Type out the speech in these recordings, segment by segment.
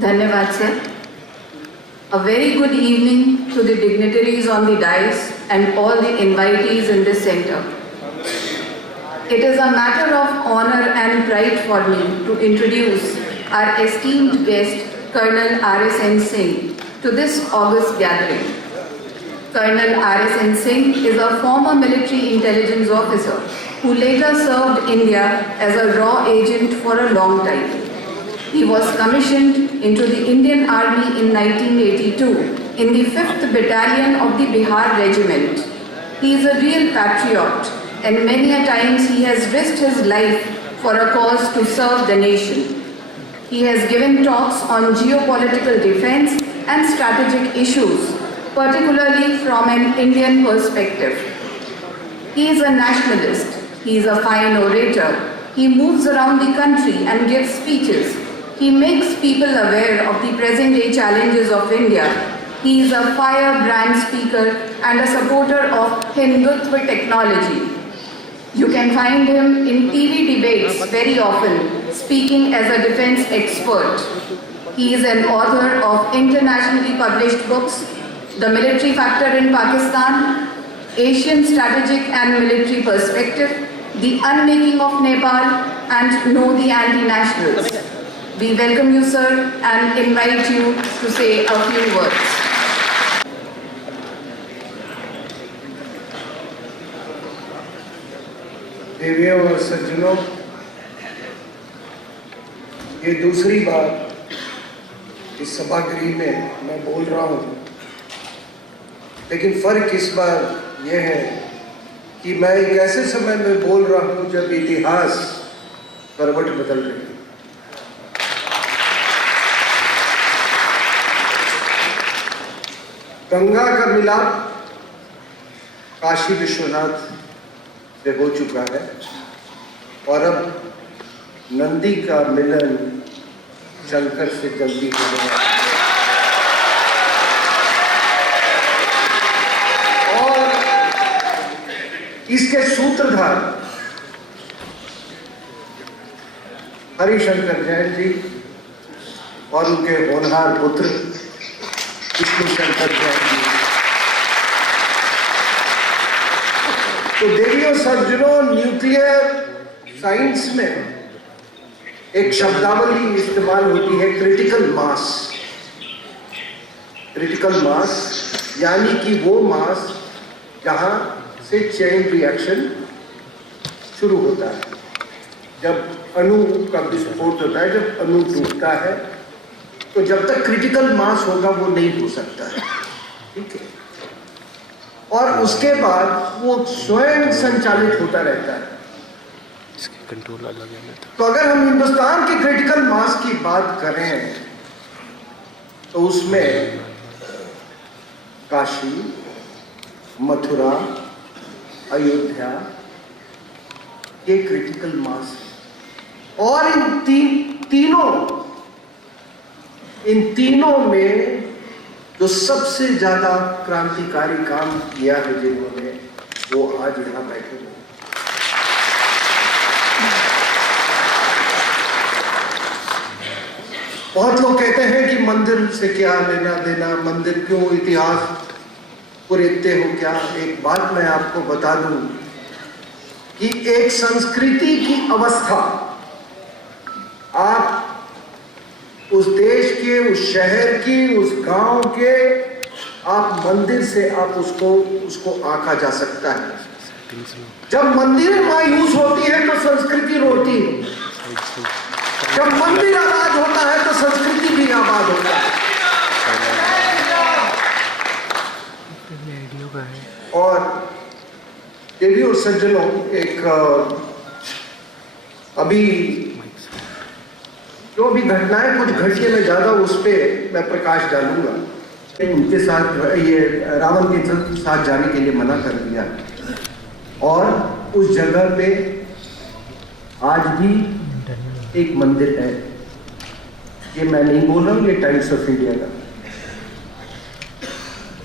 Dhanyavad sir. A very good evening to the dignitaries on the dais and all the invitees in this center. It is a matter of honor and pride for me to introduce our esteemed guest, Colonel R.S.N. Singh, to this august gathering. Colonel R.S.N. Singh is a former military intelligence officer who later served India as a raw agent for a long time. He was commissioned into the Indian Army in 1982 in the 5th Battalion of the Bihar Regiment. He is a real patriot and many a times he has risked his life for a cause to serve the nation. He has given talks on geopolitical defense and strategic issues, particularly from an Indian perspective. He is a nationalist. He is a fine orator. He moves around the country and gives speeches. He makes people aware of the present-day challenges of India. He is a firebrand speaker and a supporter of Hindutva technology. You can find him in TV debates very often, speaking as a defense expert. He is an author of internationally published books, The Military Factor in Pakistan, Asian Strategic and Military Perspective, The Unmaking of Nepal, and Know the Anti-Nationals. We welcome you, sir, and invite you to say a few words. देवियों और सज्जनों, ये दूसरी बार इस सभागृह में मैं बोल रहा हूँ, लेकिन फर्क इस बार यह है कि मैं एक ऐसे समय में बोल रहा हूँ जब इतिहास करवट बदल रही है। गंगा का मिलाप काशी विश्वनाथ से हो चुका है और अब नंदी का मिलन शंकर से जल्दी हो गया और इसके सूत्रधार हरिशंकर जैन जी और उनके होनहार पुत्र विष्णु शंकर जैन जी। तो देवियों सज्जनों, न्यूक्लियर साइंस में एक शब्दावली इस्तेमाल होती है क्रिटिकल मास। क्रिटिकल मास यानी कि वो मास जहां से चेन रिएक्शन शुरू होता है, जब अणु का विस्फोट होता है, जब अणु टूटता है, तो जब तक क्रिटिकल मास होगा वो नहीं हो सकता है, ठीक है। और उसके बाद वो स्वयं संचालित होता रहता है। इसके कंट्रोल अलग है। तो अगर हम हिंदुस्तान के क्रिटिकल मास की बात करें तो उसमें काशी, मथुरा, अयोध्या ये क्रिटिकल मास है। और इन तीनों में जो सबसे ज्यादा क्रांतिकारी काम किया है जिन्होंने, वो आज यहां बैठे हुए। बहुत लोग कहते हैं कि मंदिर से क्या लेना देना, मंदिर क्यों इतिहास पुरेते हो क्या। एक बात मैं आपको बता दूं कि एक संस्कृति की अवस्था आप उस देश के, उस शहर की, उस गांव के, आप मंदिर से आप उसको आंका जा सकता है। जब मंदिर मायूस होती है तो संस्कृति रोती है, जब मंदिर आबाद होता है तो संस्कृति भी आबाद होता है। और देवियों और सज्जनों, एक अभी जो भी घटनाएं कुछ घटी है, मैं ज्यादा उस पर मैं प्रकाश डालूंगा। उनके साथ ये रावण के साथ जाने के लिए मना कर दिया और उस जगह पे आज भी एक मंदिर है। ये मैं नहीं बोल रहा हूँ, ये टाइम्स ऑफ इंडिया का।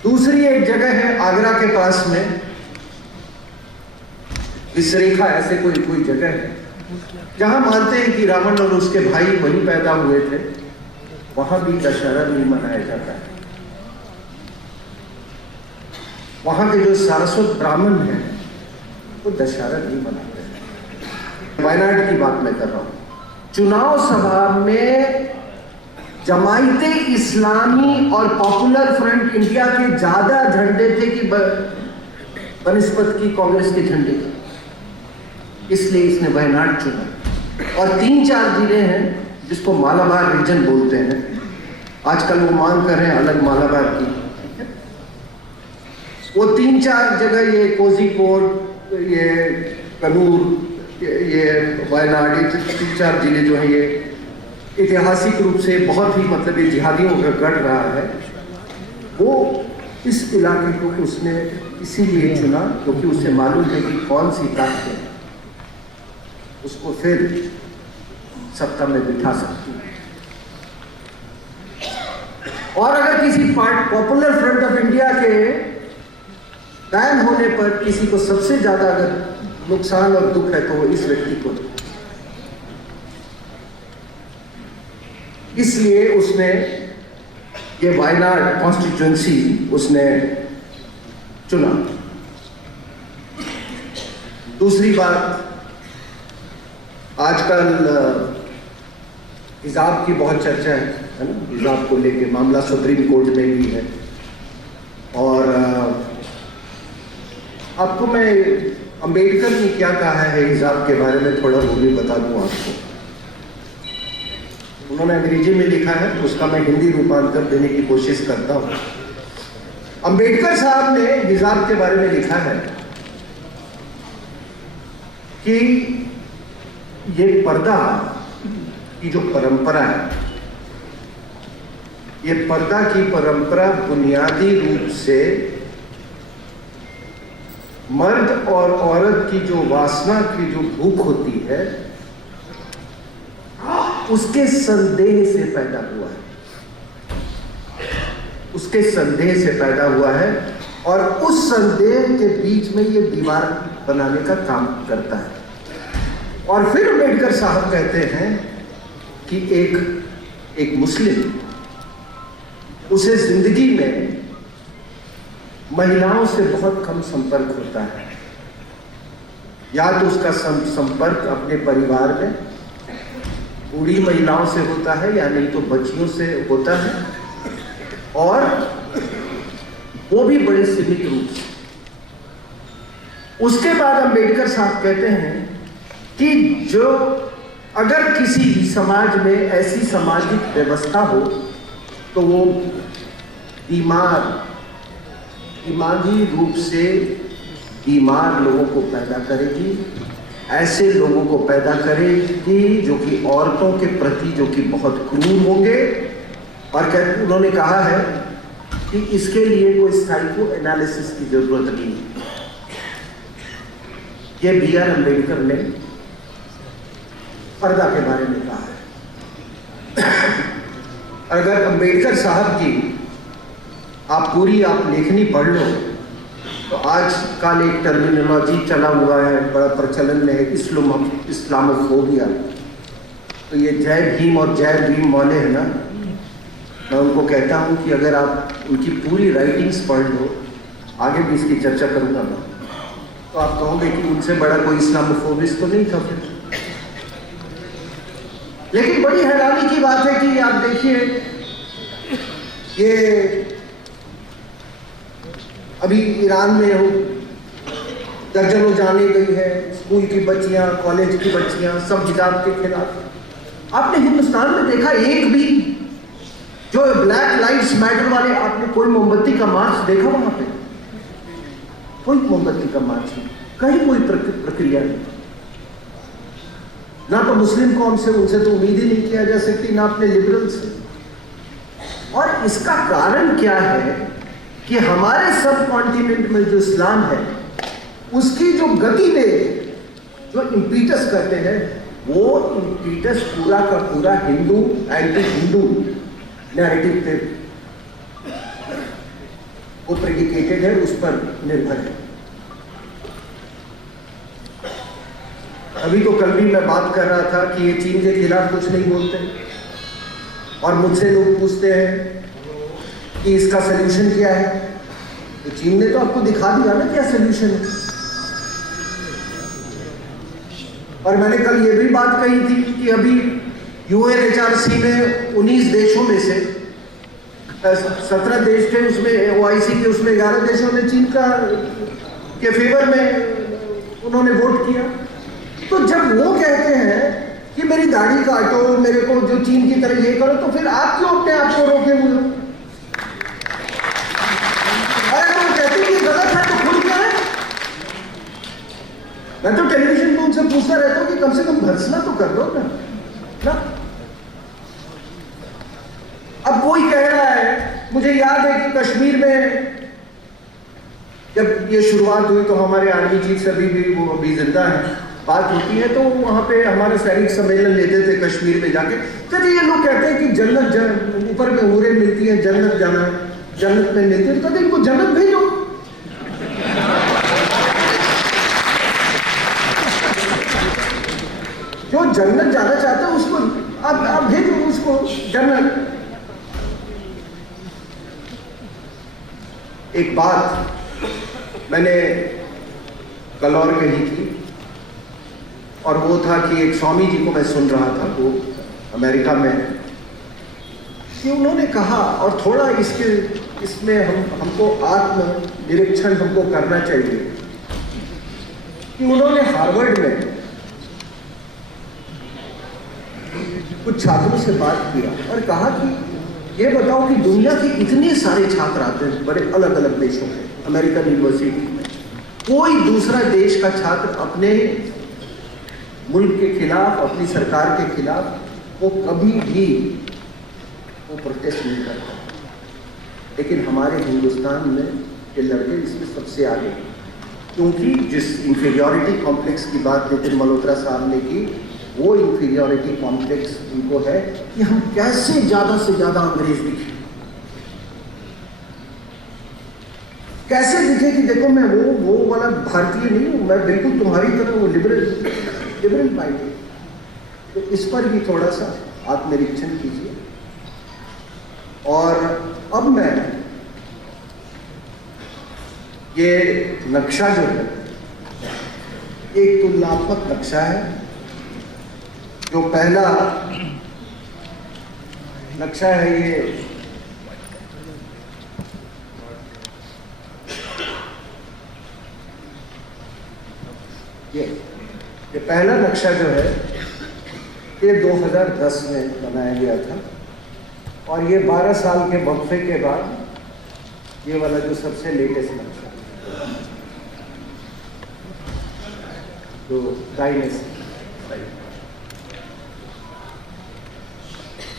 दूसरी एक जगह है आगरा के पास में, विसरेखा ऐसे कोई जगह है जहां मानते हैं कि रावण और उसके भाई वहीं पैदा हुए थे वहां भी दशहरा नहीं मनाया जाता है। वहां के जो सारस्वत ब्राह्मण हैं वो दशहरा नहीं मनाते हैं। वायनाड की बात मैं कर रहा हूं। चुनाव सभा में जमाइते इस्लामी और पॉपुलर फ्रंट इंडिया के ज्यादा झंडे थे कि बनिस्पत की कांग्रेस के झंडे के, इसलिए इसने वायनाड चुना। और 3-4 जिले हैं जिसको मालाबार रीजन बोलते हैं, आजकल वो मांग कर रहे हैं अलग मालाबार की। वो 3-4 जगह, ये कोझिकोड, ये कनूर, ये वायनाड, ये 3-4 जिले जो है ये ऐतिहासिक रूप से बहुत ही मतलब ये जिहादियों का गढ़ रहा है। वो इस इलाके को उसने इसीलिए चुना क्योंकि उसे मालूम है कि कौन सी ताकतें उसको फिर सत्ता में बिठा सकती है। और अगर किसी पॉपुलर फ्रंट ऑफ इंडिया के बैन होने पर किसी को सबसे ज्यादा अगर नुकसान और दुख है तो वो इस व्यक्ति को। इसलिए उसने ये वायनाड कॉन्स्टिट्यूएंसी उसने चुना। दूसरी बात, आजकल हिजाब की बहुत चर्चा है ना, हिजाब को लेके मामला सुप्रीम कोर्ट में भी है। और आपको मैं अंबेडकर ने क्या कहा है हिजाब के बारे में थोड़ा वो भी बता दूं आपको। उन्होंने अंग्रेजी में लिखा है, उसका मैं हिंदी रूपांतर देने की कोशिश करता हूं। अंबेडकर साहब ने हिजाब के बारे में लिखा है कि ये पर्दा की जो परंपरा है, ये पर्दा की परंपरा बुनियादी रूप से मर्द और औरत की जो वासना की जो भूख होती है उसके संदेह से पैदा हुआ है, उसके संदेह से पैदा हुआ है। और उस संदेह के बीच में ये दीवार बनाने का काम करता है। और फिर अम्बेडकर साहब कहते हैं कि एक मुस्लिम, उसे जिंदगी में महिलाओं से बहुत कम संपर्क होता है। या तो उसका संपर्क अपने परिवार में बूढ़ी महिलाओं से होता है या नहीं तो बच्चियों से होता है, और वो भी बड़े सीमित रूप से। उसके बाद अम्बेडकर साहब कहते हैं कि जो अगर किसी समाज में ऐसी सामाजिक व्यवस्था हो तो वो दिमागी रूप से बीमार लोगों को पैदा करेगी, ऐसे लोगों को पैदा करेगी जो कि औरतों के प्रति जो कि बहुत क्रूर होंगे। और उन्होंने कहा है कि इसके लिए कोई साइको एनालिसिस की जरूरत नहीं है। ये B.R. अम्बेडकर ने पर्दा के बारे में कहा है। अगर अम्बेडकर साहब की आप लेखनी पढ़ लो तो आजकल एक टर्मिनोलॉजी चला हुआ है, बड़ा प्रचलन में है, इस्लामोफोबिया। तो ये जय भीम और जय भीम वाले हैं ना, मैं उनको कहता हूँ कि अगर आप उनकी पूरी राइटिंग्स पढ़ लो, आगे भी इसकी चर्चा करूँगा मैं, तो आप कहोगे कि उनसे बड़ा कोई इस्लामोफोबिस्ट तो नहीं था फिर। लेकिन बड़ी हैरानी की बात है कि आप देखिए, ये अभी ईरान में हो दर्जनों जाने गई है, स्कूल की बच्चियां, कॉलेज की बच्चियां सब हिजाब के खिलाफ। आपने हिंदुस्तान में देखा एक भी जो ब्लैक लाइव्स मैटर वाले, आपने कोई मोमबत्ती का मार्च देखा वहां पे? कोई मोमबत्ती का मार्च नहीं, कहीं कोई प्रक्रिया नहीं। ना तो मुस्लिम कौम से, उनसे तो उम्मीद ही नहीं किया जा सकती, ना अपने लिबरल से। और इसका कारण क्या है कि हमारे सब कॉन्टिनेंट में जो इस्लाम है उसकी जो गति में जो इम्पीटस करते हैं, वो इम्पीटस पूरा का पूरा हिंदू, एंटी हिंदू नैरेटिव पे वो प्रेडिकेटेड है, उस पर निर्भर है। अभी तो कल भी मैं बात कर रहा था कि ये चीन के खिलाफ कुछ नहीं बोलते और मुझसे लोग पूछते हैं कि इसका सलूशन क्या है, तो चीन ने तो आपको दिखा दिया ना क्या सलूशन है। और मैंने कल ये भी बात कही थी कि अभी UNHRC में 19 देशों में से 17 देश थे, उसमें OIC के उसमें 11 देशों ने चीन के फेवर में उन्होंने वोट किया। तो जब वो कहते हैं कि मेरी दाढ़ी काटो, मेरे को जो चीन की तरह ये करो, तो फिर आप क्यों अपने आप को रोके हुए हो? अरे वो कहते हैं कि गलत है तो खुद क्या है? मैं तो टेलीविजन पे उनसे पूछता रहता हूँ कि कम से कम भर्सना तो कर लो ना। अब कोई कह रहा है, मुझे याद है कि कश्मीर में जब ये शुरुआत हुई तो हमारे आर्मी चीफ से भी वो अभी जिंदा है, बात होती है तो वहां पे हमारे सैनिक सम्मेलन लेते थे कश्मीर में जाके। तो ये लोग कहते हैं कि जन्नत ऊपर में हूरें मिलती है, जन्नत जाना, जन्नत में मिलती है, तो इनको जन्नत भेजो। जो जन्नत जाना चाहते हैं उसको आप भेजो उसको जन्नत। एक बात मैंने कल और कही थी, और वो था कि एक स्वामी जी को मैं सुन रहा था, वो अमेरिका में, कि उन्होंने कहा, और थोड़ा इसमें हमको आत्म निरीक्षण हमको करना चाहिए, कि उन्होंने हार्वर्ड में कुछ छात्रों से बात किया और कहा कि ये बताओ कि दुनिया के इतने सारे छात्र आते हैं बड़े अलग अलग देशों में, अमेरिकन यूनिवर्सिटी में, कोई दूसरा देश का छात्र अपने मुल्क के खिलाफ, अपनी सरकार के खिलाफ वो कभी भी वो प्रोटेस्ट नहीं करता, लेकिन हमारे हिंदुस्तान में ये लड़के इसमें सबसे आगे, क्योंकि जिस इंफीरियॉरिटी कॉम्प्लेक्स की बात नितिन मल्होत्रा साहब ने की, वो इंफीरियॉरिटी कॉम्प्लेक्स उनको है कि हम कैसे ज्यादा से ज्यादा अंग्रेज दिखे, कैसे दिखे कि देखो मैं वो वाला भारतीय नहीं हूं, मैं बिल्कुल तुम्हारी तरह वो लिबरल माइंड। तो इस पर भी थोड़ा सा आत्मनिरीक्षण कीजिए। और अब मैं ये नक्शा जो है एक तुलनात्मक नक्शा है। जो पहला नक्शा है ये पहला नक्शा जो है ये 2010 में बनाया गया था, और ये 12 साल के वक्फे के बाद ये वाला जो सबसे लेटेस्ट नक्शा जो दाहिने से।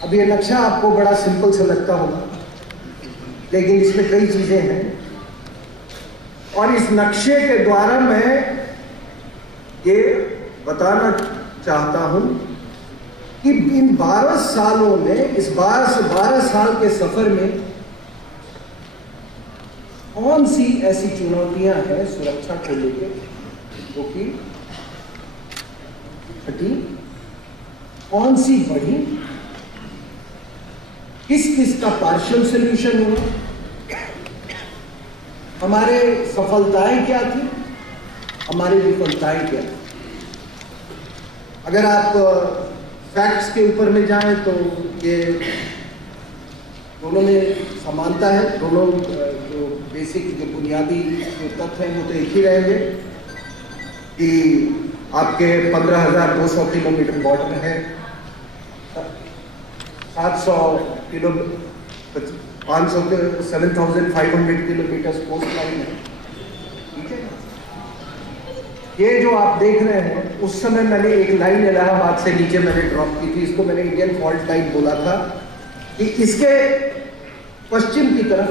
अब ये नक्शा आपको बड़ा सिंपल सा लगता होगा, लेकिन इसमें कई चीजें हैं, और इस नक्शे के द्वारा मैं ये बताना चाहता हूं कि इन 12 सालों में, इस 12 साल के सफर में कौन सी ऐसी चुनौतियां हैं सुरक्षा को लेकर जो कि घटी, कौन सी बढ़ी, किस का पार्शियल सोल्यूशन हुआ, हमारे सफलताएं क्या थी, हमारी विफलताएं क्या थी। अगर आप फैक्ट्स के ऊपर में जाएं तो ये दोनों में समानता है, दोनों जो बेसिक जो बुनियादी जो तथ्य हैं वो तो एक ही रहेंगे कि आपके 15,200 किलोमीटर बॉर्डर है, 700 किलोमीटर 7,500 किलोमीटर कोस्ट लाइन है, ठीक है। ये जो आप देख रहे हैं, उस समय मैंने एक लाइन इलाहाबाद से नीचे मैंने ड्रॉप की थी, इसको मैंने इंडियन फॉल्ट लाइन बोला था, कि इसके पश्चिम की तरफ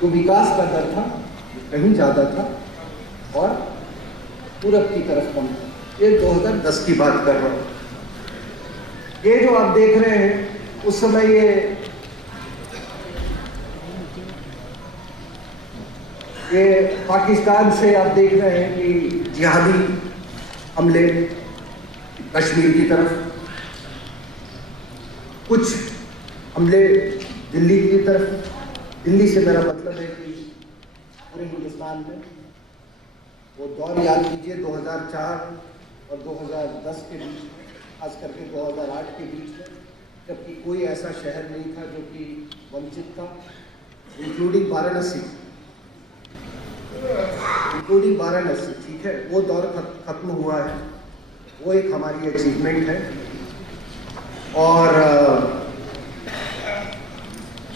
जो विकास का दर था कहीं ज्यादा था और पूरब की तरफ कम था। ये 2010 की बात कर रहा हूं। ये जो आप देख रहे हैं उस समय ये पाकिस्तान से आप देख रहे हैं कि जिहादी हमले कश्मीर की तरफ, कुछ हमले दिल्ली की तरफ, दिल्ली से मेरा मतलब है कि पूरे हिंदुस्तान में, वो दौर याद कीजिए 2004 और 2010 के बीच, खास करके 2008 के बीच में, जबकि कोई ऐसा शहर नहीं था जो कि वंचित था, इंक्लूडिंग वाराणसी, ठीक है। वो दौर खत्म हुआ है, वो एक हमारी अचीवमेंट है। और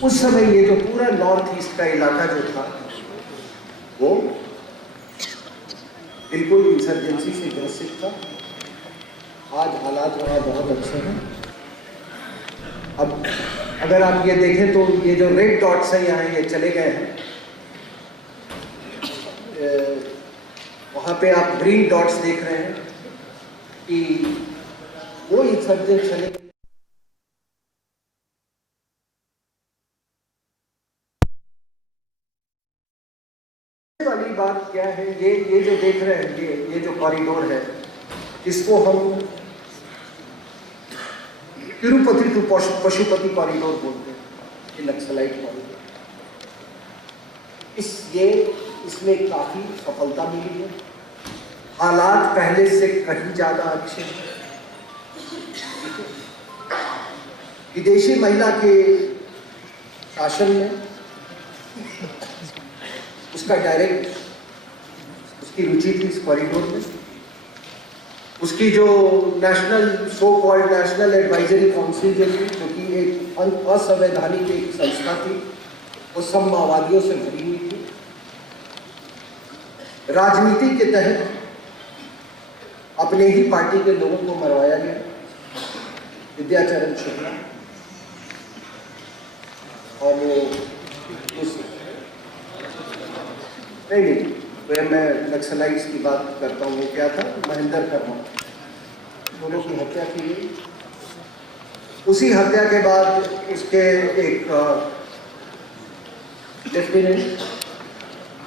उस समय ये जो पूरा नॉर्थ ईस्ट का इलाका जो था वो बिल्कुल इंसर्जेंसी से ग्रसित था। आज हालात वहाँ बहुत अच्छे हैं। अब अगर आप ये देखें तो ये जो रेड डॉट्स हैं यहाँ, ये चले गए हैं। वहाँ पे आप ग्रीन डॉट्स देख रहे हैं कि वो इंसर्जेंट चले गए। वाली बात क्या है, ये जो देख रहे हैं, ये जो कॉरिडोर है, इसको हम तिरुपति टू पशुपति कॉरिडोर बोलते हैं, ये नक्सलाइट कॉरिडोर। इसमें काफी सफलता मिली है। हालात पहले से कहीं ज्यादा अच्छे हैं। विदेशी महिला के शासन में उसका डायरेक्ट, उसकी रुचि थी इस कॉरिडोर में। उसकी जो national, so called national advisory council जो थी, जो कि एक असंवैधानिक एक संस्था थी, वो सब माओवादियों से भरी हुई थी। राजनीति के तहत अपने ही पार्टी के लोगों को मरवाया गया। विद्याचरण शुक्ला और वो नहीं, तो मैं नक्सलाइट्स की बात करता हूँ। क्या था, महेंद्र कर्मा, दोनों की हत्या की गई। उसी हत्या के बाद उसके एक लेफ्टिनेंट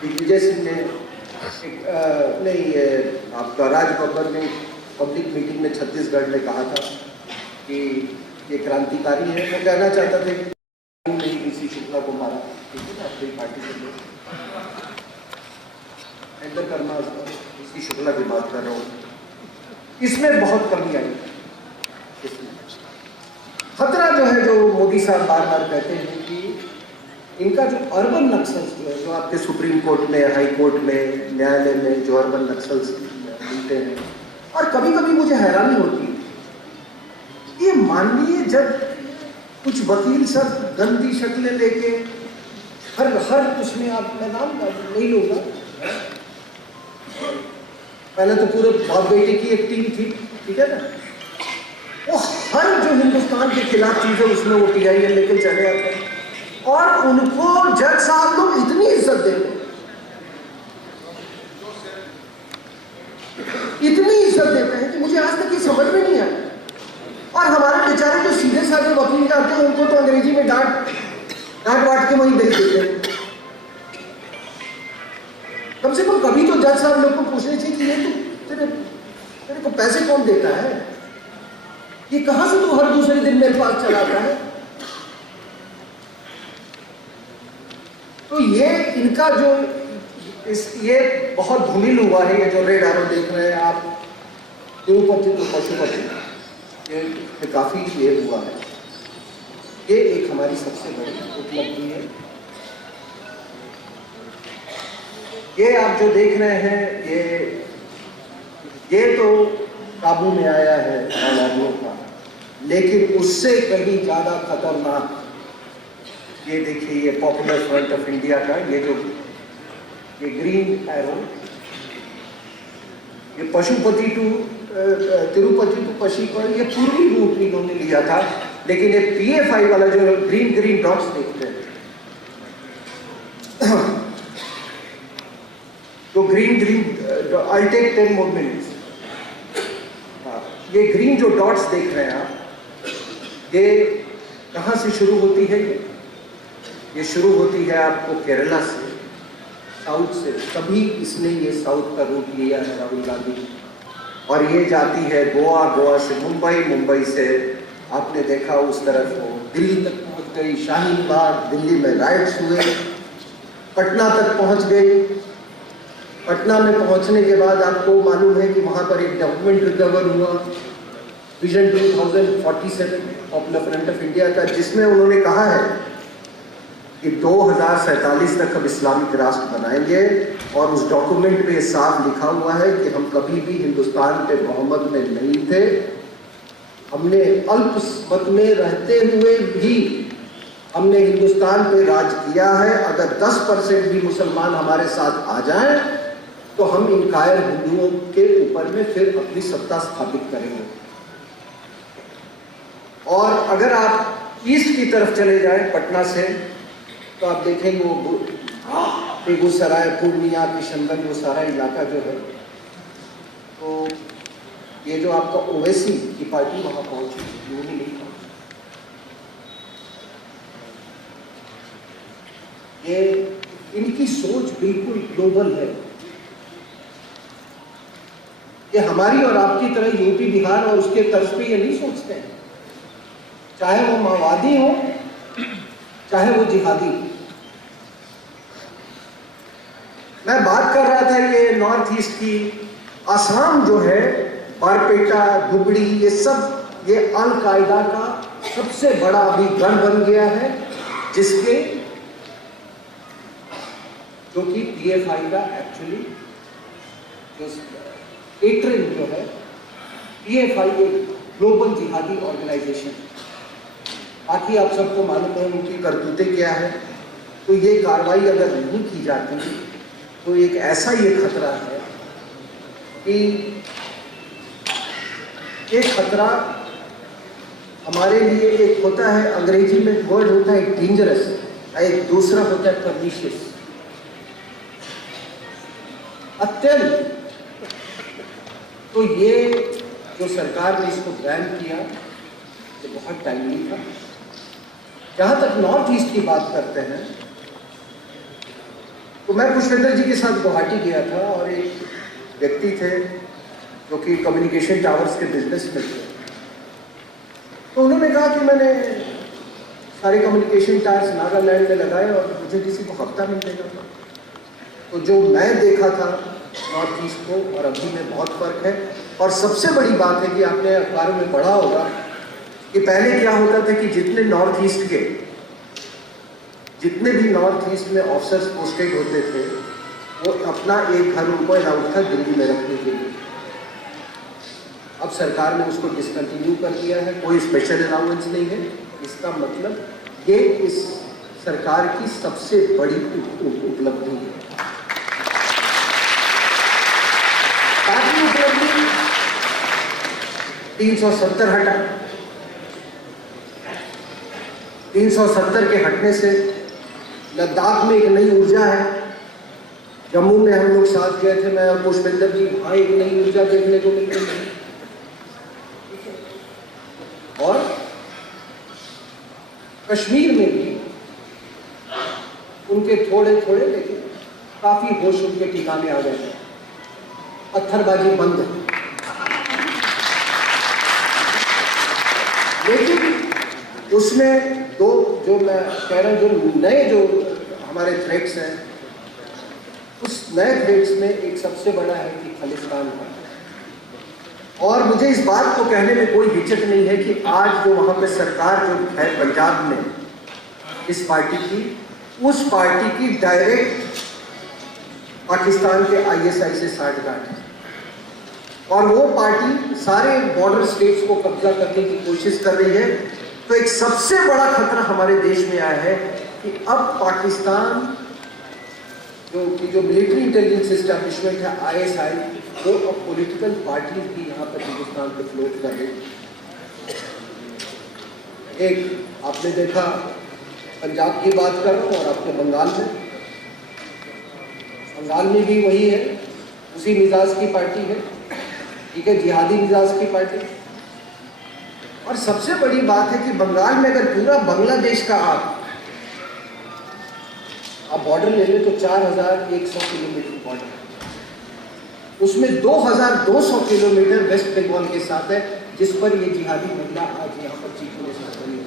दिग्विजय सिंह ने आपका राजबब्बर ने पब्लिक मीटिंग में छत्तीसगढ़ में कहा था कि ये क्रांतिकारी है। वो कहना चाहता था कि नहीं, किसी शुक्ला को मारा, ठीक है ना, अपनी पार्टी के लोग। महेंद्र कर्मा, इसी शुक्ला की बात कर रहा हूँ। इसमें बहुत कमी आई। खतरा जो है, जो मोदी साहब बार बार कहते हैं कि इनका जो अर्बन नक्सल्स जो है, जो आपके सुप्रीम कोर्ट में, हाई कोर्ट में, न्यायालय में जो अर्बन नक्सल्स मिलते हैं, और कभी कभी मुझे हैरानी होती है, ये माननीय जब कुछ वकील सब गंदी शक्लें लेके हर उसमें, आप मैं नाम नहीं लूंगा, पहले तो पूरे बाप बेटे की एक टीम थी, ठीक है ना, वो हर जो हिंदुस्तान के खिलाफ चीजें उसमें वो TIL लेकर चले आते हैं, और उनको जज साहब लोग इतनी इज्जत देते हैं, इतनी इज्जत देते हैं कि मुझे आज तक ये समझ में नहीं आया। और हमारे बेचारे जो सीधे साधे वकील करते हैं, उनको तो अंग्रेजी में डांट वाट के वहीं भेज देते हैं। कम से कम कभी तो जज साहब लोग को पूछने चाहिए कि ये तो तेरे को पैसे कौन देता है, ये कहां से तू हर दूसरे दिन मेरे पास चलाता है। तो ये इनका जो ये बहुत धूमिल हुआ है। ये जो रेड एरो देख रहे हैं आप, तिरुपति टू पशुपति, ये काफी ये हुआ है। ये एक हमारी सबसे बड़ी उपलब्धि है। ये आप जो देख रहे हैं, ये तो काबू में आया है माओवादियों का, लेकिन उससे कहीं ज्यादा खतरनाक ये देखिए, ये पॉपुलर फ्रंट ऑफ इंडिया का ये ग्रीन एरो, ये पशुपति टू तिरुपति टू पशुपति, ये पूर्वी रूट इन्होंने लिया था। लेकिन ये PFI वाला जो ग्रीन डॉट्स देखते हैं, तो green I take 10 more minutes। ये ग्रीन जो डॉट्स देख रहे हैं आप, ये कहाँ से शुरू होती है? ये शुरू होती है आपको केरला से, साउथ से। तभी इसने ये साउथ का रूट लिया है राहुल गांधी, और ये जाती है गोवा, गोवा से मुंबई, मुंबई से आपने देखा उस तरफ वो दिल्ली तक पहुंच गई, शाहीन बाग, दिल्ली में राइट्स हुए, पटना तक पहुंच गई। पटना में पहुंचने के बाद आपको मालूम है कि वहां पर एक डॉक्यूमेंट रिकवर हुआ, vision 2047 popular front of India का, जिसमें उन्होंने कहा है कि 2047 तक हम इस्लामिक राष्ट्र बनाएंगे। और उस डॉक्यूमेंट पे साफ लिखा हुआ है कि हम कभी भी हिंदुस्तान पे मोहम्मद में नहीं थे, हमने अल्पमत में रहते हुए भी हमने हिंदुस्तान पे राज किया है। अगर 10% भी मुसलमान हमारे साथ आ जाएं तो हम इन कायर हिंदुओं के ऊपर में फिर अपनी सत्ता स्थापित करेंगे। और अगर आप ईस्ट की तरफ चले जाएं पटना से, तो आप देखेंगे वो बेगूसराय, पूर्णिया, किशनगंज, वो सारा इलाका जो है, तो ये जो आपका ओवैसी की पार्टी वहां पहुंची, यूं ही नहीं पहुंची। ये इनकी सोच बिल्कुल ग्लोबल है। ये हमारी और आपकी तरह यूपी, बिहार और उसके तर्ज पे ये नहीं सोचते हैं, चाहे वो माओवादी हो, चाहे वो जिहादी हो। मैं बात कर रहा था ये नॉर्थ ईस्ट की, आसाम जो है, बारपेटा, धुबड़ी, ये सब ये अल-कायदा का सबसे बड़ा अभी गढ़ बन गया है, जिसके जो कि पीएफआई का एक्चुअली जो पेट्रन जो है, पीएफआई एक ग्लोबल जिहादी ऑर्गेनाइजेशन। बाकी आप सबको मालूम है उनकी करतूतें क्या है। तो ये कार्रवाई अगर नहीं की जाती तो एक ऐसा ये खतरा है कि एक खतरा हमारे लिए, एक होता है अंग्रेजी में वर्ड होता है डेंजरस, एक दूसरा होता है परनिशियस, अत्यंत। तो ये जो सरकार ने इसको बैन किया, ये बहुत टाइमली था। जहां तक नॉर्थ ईस्ट की बात करते हैं, तो मैं पुष्पेंद्र जी के साथ गुवाहाटी गया था, और एक व्यक्ति थे जो कि कम्युनिकेशन टावर्स के बिजनेस में थे। तो उन्होंने कहा कि मैंने सारे कम्युनिकेशन टावर्स नागालैंड में लगाए और मुझे किसी को हफ्ता नहीं देगा था। तो जो मैं देखा था नॉर्थ ईस्ट को और अभी में बहुत फर्क है। और सबसे बड़ी बात है कि आपने अखबारों में पढ़ा होगा कि पहले क्या होता था कि जितने नॉर्थ ईस्ट के, जितने भी नॉर्थ ईस्ट में ऑफिसर्स पोस्टेड होते थे, वो अपना एक घर उनको अलाउड था दिल्ली में रखने के लिए। अब सरकार ने उसको डिसकंटिन्यू कर दिया है, कोई स्पेशल अलाउंस नहीं है। इसका मतलब ये इस सरकार की सबसे बड़ी उपलब्धि है। बाकी उपलब्धि 370 हटा, 370 के हटने से लद्दाख में एक नई ऊर्जा है। जम्मू में हम लोग साथ गए थे, मैं और पुष्पेंद्र जी, वहां एक नई ऊर्जा देखने को मिल रही है। और कश्मीर में भी उनके थोड़े थोड़े लेकिन काफी होश उनके ठिकाने आ गए थे, पत्थरबाजी बंद है। लेकिन उसमें दो, जो मैं कह रहा हूं, जो नए जो हमारे थ्रेट्स हैं, उस नए थ्रेट्स में एक सबसे बड़ा है कि खालिस्तान है। और मुझे इस बात को कहने में कोई हिचक नहीं है कि आज जो वहां पे सरकार जो है पंजाब में इस पार्टी की, उस पार्टी की डायरेक्ट पाकिस्तान के आईएसआई से साठगांठ है। और वो पार्टी सारे बॉर्डर स्टेट्स को कब्जा करने की कोशिश कर रही है। तो एक सबसे बड़ा खतरा हमारे देश में आया है कि अब पाकिस्तान जो मिलिट्री इंटेलिजेंस एस्टैब्लिशमेंट है, आईएसआई, वो अब पॉलिटिकल पार्टीज भी यहाँ पर हिंदुस्तान पे फ्लोट कर रही है। एक आपने देखा, पंजाब की बात कर रहा हूँ, और आपके बंगाल में भी वही है, उसी मिजाज की पार्टी है, ठीक है, जिहादी मिजाज की पार्टी। और सबसे बड़ी बात है कि बंगाल में अगर पूरा बांग्लादेश का आप बॉर्डर ले लें तो 4100 किलोमीटर बॉर्डर, उसमें 2200 किलोमीटर वेस्ट बंगाल के साथ है, जिस पर ये जिहादी महिला आज यहाँ पर चीफ मिनिस्टर बनी है।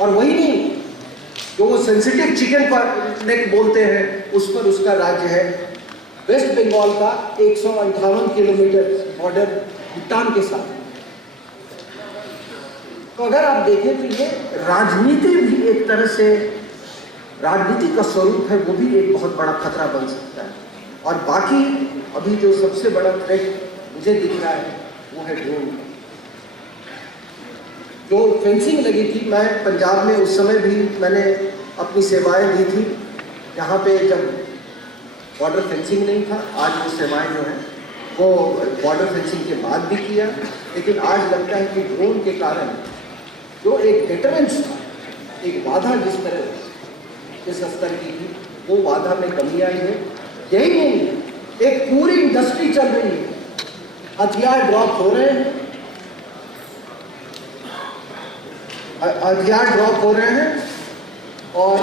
और वही नहीं, जो वो सेंसिटिव चिकन पर नेक बोलते हैं, उस पर उसका राज्य है वेस्ट बंगाल का 158 किलोमीटर बॉर्डर भूटान के साथ। तो अगर आप देखें तो ये राजनीति भी एक तरह से, राजनीति का स्वरूप है, वो भी एक बहुत बड़ा खतरा बन सकता है। और बाकी अभी जो सबसे बड़ा थ्रेट मुझे दिख रहा है वो है ड्रोन। जो फेंसिंग लगी थी, मैं पंजाब में उस समय भी मैंने अपनी सेवाएं दी थी, जहाँ पे जब बॉर्डर फेंसिंग नहीं था। आज वो सेवाएं जो हैं वो बॉर्डर फेंसिंग के बाद भी किया, लेकिन आज लगता है कि ड्रोन के कारण जो एक डिटरेंस था, एक बाधा जिस तरह इस स्तर की थी, वो बाधा में कमी आई है। यही नहीं, एक पूरी इंडस्ट्री चल रही है, हथियार ड्रॉप हो रहे हैं, हथियार ड्रॉप हो रहे हैं और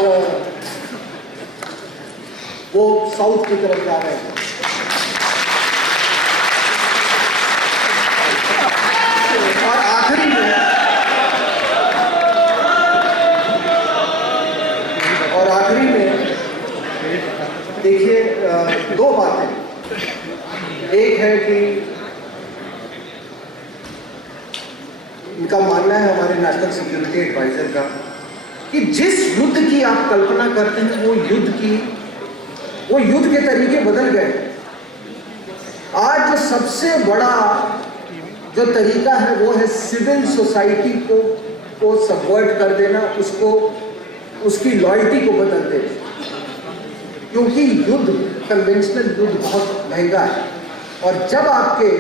वो साउथ की तरफ जा रहे हैं। और आखिरी में देखिए, दो बातें। एक है कि इनका मानना है, हमारे नेशनल सिक्योरिटी एडवाइजर का, कि जिस युद्ध की आप कल्पना करते हैं वो युद्ध के तरीके बदल गए। आज जो सबसे बड़ा जो तरीका है वो है सिविल सोसाइटी को सबवर्ट कर देना, उसको, उसकी लॉयल्टी को बदल देना। क्योंकि युद्ध, कन्वेंशनल युद्ध बहुत महंगा है, और जब आपके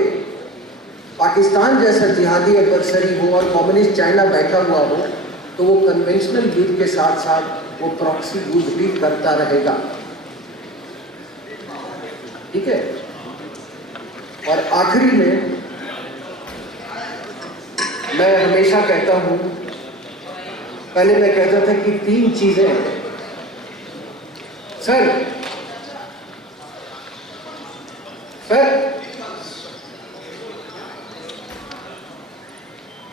पाकिस्तान जैसा जिहादी एडवर्सरी हो और कम्युनिस्ट चाइना बैठा हुआ हो, तो वो कन्वेंशनल युद्ध के साथ साथ वो प्रॉक्सी युद्ध भी करता रहेगा। ठीक है। और आखिरी में मैं हमेशा कहता हूं, पहले मैं कहता था कि 3 चीजें सर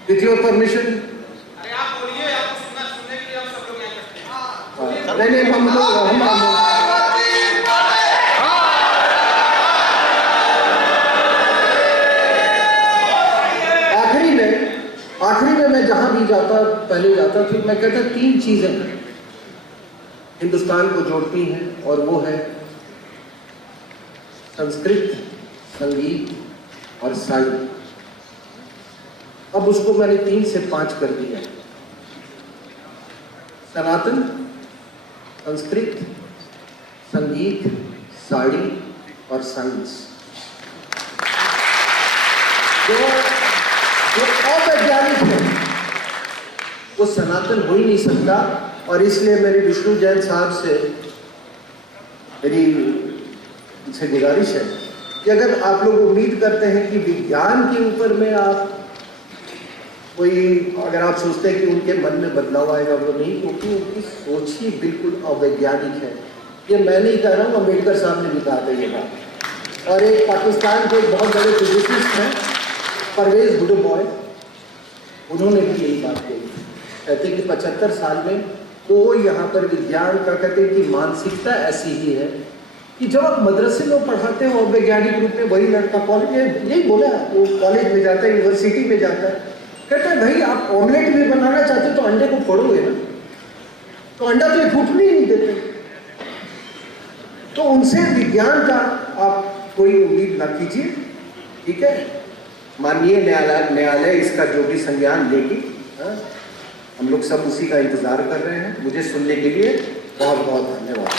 विथ योर परमिशन, आप बोलिए, आपको सुनने के लिए हम सब लोग यहाँ करते हैं। नहीं, हम आखिरी में मैं जहां भी पहले जाता था, मैं कहता 3 चीजें हिंदुस्तान को जोड़ती हैं, और वो है संस्कृत, संगीत और साहित्य। अब उसको मैंने 3 से 5 कर दिया। सनातन, संस्कृत, संगीत, साड़ी और साइंस। जो अवैज्ञानिक है वो सनातन हो ही नहीं सकता। और इसलिए मेरी विष्णु जैन साहब से मेरी उनसे गुजारिश है कि अगर आप लोग उम्मीद करते हैं कि विज्ञान के ऊपर में आप अगर आप सोचते हैं कि उनके मन में बदलाव आएगा, वो नहीं, क्योंकि उनकी सोच ही बिल्कुल अवैज्ञानिक है। ये मैं नहीं कह रहा हूँ, अम्बेडकर साहब ने भी कहा था ये बात। और एक पाकिस्तान के एक बहुत बड़े फिजिसिस्ट हैं परवेज हुडबॉय, उन्होंने भी यही बात कही। कहते कि 75 साल में कोई यहाँ पर विज्ञान का, कहते हैं कि मानसिकता ऐसी ही है कि जब आप मदरसे में पढ़ाते हो वैज्ञानिक रूप में, वही लड़का कॉलेज में, यही बोला, वो कॉलेज में जाता है, यूनिवर्सिटी में जाता है, कहता है भाई आप ऑमलेट भी बनाना चाहते हो तो अंडे को फोड़ोगे ना, तो अंडा तो फूटने ही नहीं देते। तो उनसे विज्ञान का आप कोई उम्मीद ना कीजिए। ठीक है, माननीय न्यायालय इसका जो भी संज्ञान लेगी, हम लोग सब उसी का इंतजार कर रहे हैं। मुझे सुनने के लिए बहुत बहुत धन्यवाद।